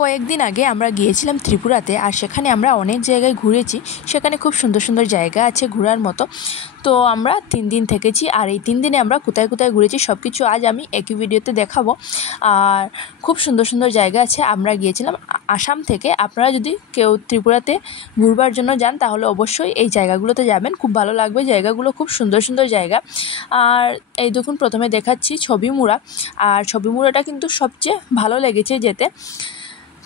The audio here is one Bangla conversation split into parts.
কয়েকদিন আগে আমরা গিয়েছিলাম ত্রিপুরাতে, আর সেখানে আমরা অনেক জায়গায় ঘুরেছি। সেখানে খুব সুন্দর সুন্দর জায়গা আছে ঘোরার মতো। তো আমরা 3 দিন থেকেছি, আর এই 3 দিনে আমরা কোথায় কোথায় ঘুরেছি সব কিছু আজ আমি একই ভিডিওতে দেখাবো। আর খুব সুন্দর সুন্দর জায়গা আছে। আমরা গিয়েছিলাম আসাম থেকে। আপনারা যদি কেউ ত্রিপুরাতে ঘুরবার জন্য যান তাহলে অবশ্যই এই জায়গাগুলোতে যাবেন, খুব ভালো লাগবে। জায়গাগুলো খুব সুন্দর সুন্দর জায়গা। আর এই দেখুন, প্রথমে দেখাচ্ছি ছবিমুড়া। আর ছবিমুড়াটা কিন্তু সবচেয়ে ভালো লেগেছে যেতে।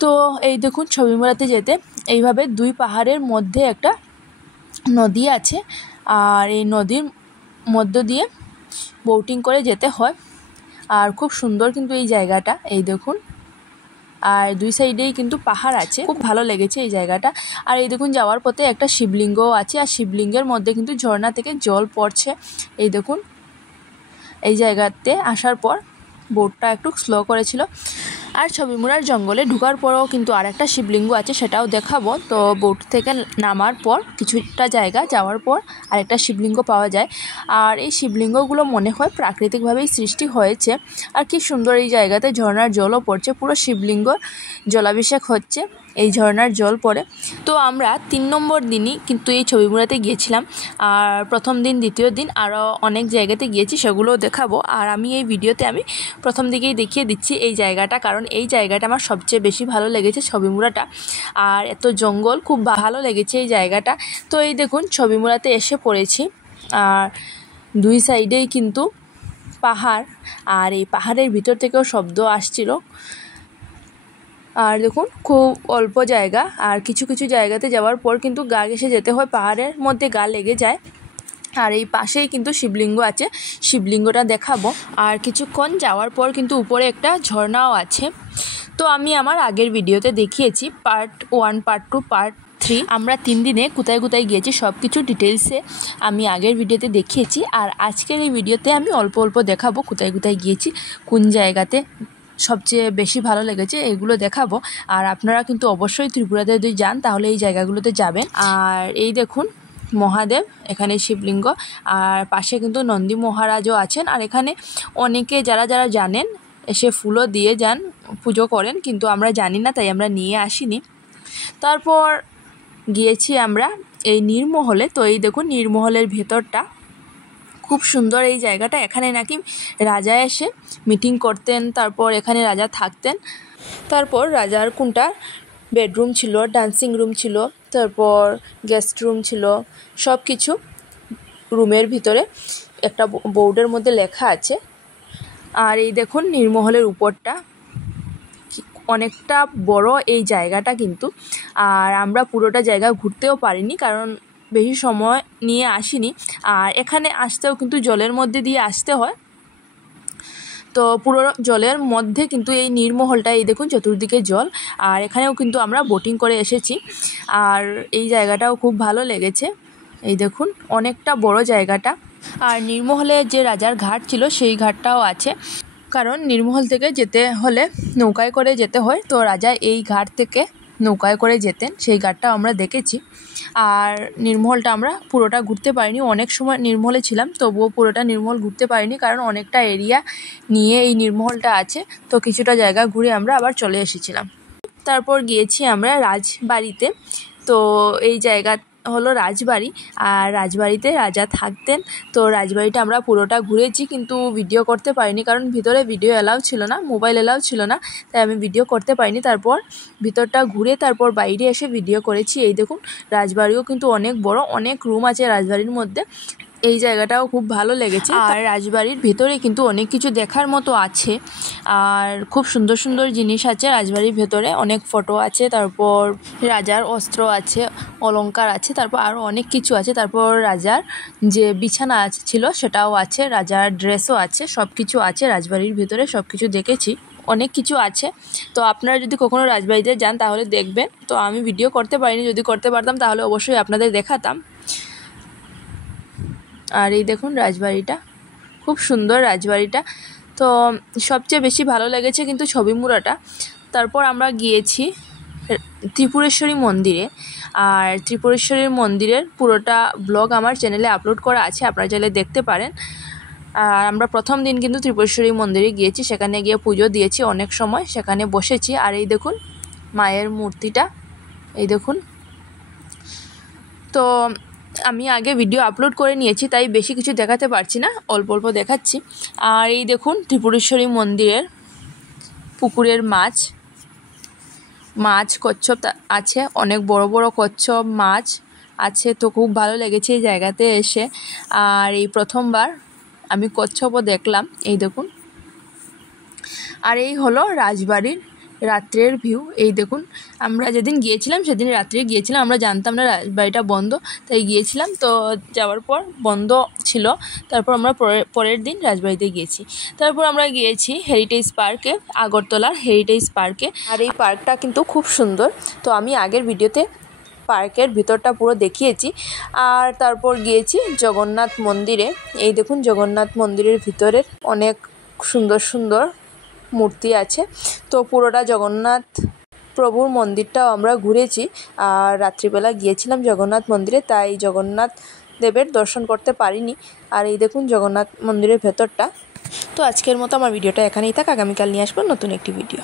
তো এই দেখুন, ছবিমুড়াতে যেতে এইভাবে 2 পাহাড়ের মধ্যে একটা নদী আছে, আর এই নদীর মধ্য দিয়ে বোটিং করে যেতে হয়। আর খুব সুন্দর কিন্তু এই জায়গাটা, এই দেখুন। আর 2 সাইডেই কিন্তু পাহাড় আছে, খুব ভালো লেগেছে এই জায়গাটা। আর এই দেখুন, যাওয়ার পথে একটা শিবলিঙ্গও আছে, আর শিবলিঙ্গের মধ্যে কিন্তু ঝর্ণা থেকে জল পড়ছে। এই দেখুন, এই জায়গাতে আসার পর বোটটা একটু স্লো করেছিল। আর ছবিমুড়ার জঙ্গলে ঢোকার পরেও কিন্তু আরেকটা শিবলিঙ্গ আছে, সেটাও দেখাবো। তো বোট থেকে নামার পর কিছুটা জায়গা যাওয়ার পর আরেকটা শিবলিঙ্গ পাওয়া যায়। আর এই শিবলিঙ্গগুলো মনে হয় প্রাকৃতিকভাবেই সৃষ্টি হয়েছে। আর কি সুন্দর এই জায়গাতে ঝর্ণার জলও পড়ছে, পুরো শিবলিঙ্গর জলাভিষেক হচ্ছে, এই ঝর্ণার জল পড়ে। তো আমরা 3 নম্বর দিনই কিন্তু এই ছবিমুড়াতে গিয়েছিলাম। আর প্রথম দিন, দ্বিতীয় দিন আরও অনেক জায়গাতে গিয়েছি, সেগুলোও দেখাবো। আর আমি এই ভিডিওতে আমি প্রথম দিকেই দেখিয়ে দিচ্ছি এই জায়গাটা, কারণ এই জায়গাটা আমার সবচেয়ে বেশি ভালো লেগেছে, ছবিমুড়াটা। আর এত জঙ্গল, খুব ভালো লেগেছে এই জায়গাটা। তো এই দেখুন, ছবিমুড়াতে এসে পড়েছি। আর 2 সাইডেই কিন্তু পাহাড়, আর এই পাহাড়ের ভিতর থেকেও শব্দ আসছিল। আর দেখুন, খুব অল্প জায়গা, আর কিছু কিছু জায়গাতে যাওয়ার পর কিন্তু গা ঘেঁষে যেতে হয়, পাহাড়ের মধ্যে গা লেগে যায়। আর এই পাশেই কিন্তু শিবলিঙ্গ আছে, শিবলিঙ্গটা দেখাবো। আর কিছুক্ষণ যাওয়ার পর কিন্তু উপরে একটা ঝর্ণাও আছে। তো আমি আমার আগের ভিডিওতে দেখিয়েছি পার্ট 1, পার্ট 2, পার্ট 3। আমরা 3 দিনে কোথায় কোথায় গিয়েছি সব কিছু ডিটেলসে আমি আগের ভিডিওতে দেখিয়েছি। আর আজকের এই ভিডিওতে আমি অল্প অল্প দেখাবো কোথায় কোথায় গিয়েছি, কোন জায়গাতে সবচেয়ে বেশি ভালো লেগেছে, এগুলো দেখাবো। আর আপনারা কিন্তু অবশ্যই ত্রিপুরাতে যদি যান তাহলে এই জায়গাগুলোতে যাবেন। আর এই দেখুন মহাদেব, এখানে শিবলিঙ্গ, আর পাশে কিন্তু নন্দী মহারাজও আছেন। আর এখানে অনেকে যারা যারা জানেন এসে ফুলও দিয়ে যান, পুজো করেন, কিন্তু আমরা জানি না তাই আমরা নিয়ে আসিনি। তারপর গিয়েছি আমরা এই নীরমহলে। তো এই দেখুন নীরমহলের ভেতরটা খুব সুন্দর এই জায়গাটা। এখানে নাকি রাজা এসে মিটিং করতেন, তারপর এখানে রাজা থাকতেন। তারপর রাজার কোনটা বেডরুম ছিল, ডান্সিং রুম ছিল, তারপর গেস্ট রুম ছিল, সব কিছু রুমের ভিতরে একটা বোর্ডের মধ্যে লেখা আছে। আর এই দেখুন নীরমহলের উপরটা অনেকটা বড় এই জায়গাটা কিন্তু। আর আমরা পুরোটা জায়গা ঘুরতেও পারিনি, কারণ বেশি সময় নিয়ে আসিনি। আর এখানে আসতেও কিন্তু জলের মধ্যে দিয়ে আসতে হয়। তো পুরো জলের মধ্যে কিন্তু এই নীরমহলটা, এই দেখুন চতুর্দিকে জল। আর এখানেও কিন্তু আমরা বোটিং করে এসেছি। আর এই জায়গাটাও খুব ভালো লেগেছে, এই দেখুন অনেকটা বড় জায়গাটা। আর নীরমহলে যে রাজার ঘাট ছিল সেই ঘাটটাও আছে, কারণ নীরমহল থেকে যেতে হলে নৌকায় করে যেতে হয়। তো রাজা এই ঘাট থেকে নৌকায় করে যেতেন, সেই ঘাটটাও আমরা দেখেছি। আর নীরমহলটা আমরা পুরোটা ঘুরতে পারিনি, অনেক সময় নীরমহলে ছিলাম তবুও পুরোটা নীরমহল ঘুরতে পারিনি, কারণ অনেকটা এরিয়া নিয়ে এই নীরমহলটা আছে। তো কিছুটা জায়গা ঘুরে আমরা আবার চলে এসেছিলাম। তারপর গিয়েছি আমরা রাজবাড়িতে। তো এই জায়গা হলো রাজবাড়ি, আর রাজবাড়িতে রাজা থাকতেন। তো রাজবাড়িটা আমরা পুরোটা ঘুরেছি, কিন্তু ভিডিও করতে পারিনি, কারণ ভিতরে ভিডিও এলাও ছিল না, মোবাইল এলাও ছিল না, তাই আমি ভিডিও করতে পারিনি। তারপর ভিতরটা ঘুরে তারপর বাইরে এসে ভিডিও করেছি। এই দেখুন রাজবাড়িও কিন্তু অনেক বড়, অনেক রুম আছে রাজবাড়ির মধ্যে। এই জায়গাটাও খুব ভালো লেগেছে। আর রাজবাড়ির ভেতরে কিন্তু অনেক কিছু দেখার মতো আছে, আর খুব সুন্দর সুন্দর জিনিস আছে রাজবাড়ির ভেতরে, অনেক ফটো আছে, তারপর রাজার অস্ত্র আছে, অলংকার আছে, তারপর আরও অনেক কিছু আছে। তারপর রাজার যে বিছানা ছিল সেটাও আছে, রাজার ড্রেসও আছে, সব কিছু আছে রাজবাড়ির ভেতরে, সব কিছু দেখেছি, অনেক কিছু আছে। তো আপনারা যদি কখনো রাজবাড়িতে যান তাহলে দেখবেন। তো আমি ভিডিও করতে পারিনি, যদি করতে পারতাম তাহলে অবশ্যই আপনাদের দেখাতাম। আর এই দেখুন রাজবাড়িটা, খুব সুন্দর রাজবাড়িটা। তো সবচেয়ে বেশি ভালো লেগেছে কিন্তু ছবিমুড়াটা। তারপর আমরা গিয়েছি ত্রিপুরেশ্বরী মন্দিরে। আর ত্রিপুরেশ্বরীর মন্দিরের পুরোটা ব্লগ আমার চ্যানেলে আপলোড করা আছে, আপনারা চাইলে দেখতে পারেন। আর আমরা প্রথম দিন কিন্তু ত্রিপুরেশ্বরী মন্দিরে গিয়েছি, সেখানে গিয়ে পুজো দিয়েছি, অনেক সময় সেখানে বসেছি। আর এই দেখুন মায়ের মূর্তিটা, এই দেখুন। তো আমি আগে ভিডিও আপলোড করে নিয়েছি, তাই বেশি কিছু দেখাতে পারছি না, অল্প অল্প দেখাচ্ছি। আর এই দেখুন ত্রিপুরেশ্বরী মন্দিরের পুকুরের মাছ কচ্ছপ আছে, অনেক বড় বড় কচ্ছপ মাছ আছে। তো খুব ভালো লেগেছে এই জায়গাতে এসে। আর এই প্রথমবার আমি কচ্ছপও দেখলাম, এই দেখুন। আর এই হলো রাজবাড়ির রাত্রের ভিউ। এই দেখুন, আমরা যেদিন গিয়েছিলাম সেদিন রাত্রে গিয়েছিলাম, আমরা জানতাম না রাজবাড়িটা বন্ধ, তাই গিয়েছিলাম। তো যাওয়ার পর বন্ধ ছিল, তারপর আমরা পরের দিন রাজবাড়িতে গিয়েছি। তারপর আমরা গিয়েছি হেরিটেজ পার্কে, আগরতলার হেরিটেজ পার্কে। আর এই পার্কটা কিন্তু খুব সুন্দর। তো আমি আগের ভিডিওতে পার্কের ভিতরটা পুরো দেখিয়েছি। আর তারপর গিয়েছি জগন্নাথ মন্দিরে। এই দেখুন জগন্নাথ মন্দিরের ভিতরের অনেক সুন্দর সুন্দর মূর্তি আছে। তো পুরোটা জগন্নাথ প্রভুর মন্দিরটাও আমরা ঘুরেছি। আর রাত্রিবেলা গিয়েছিলাম জগন্নাথ মন্দিরে, তাই জগন্নাথ দেবের দর্শন করতে পারিনি। আর এই দেখুন জগন্নাথ মন্দিরের ভেতরটা। তো আজকের মতো আমার ভিডিওটা এখানেই থাক, আগামীকাল নিয়ে আসবো নতুন একটি ভিডিও।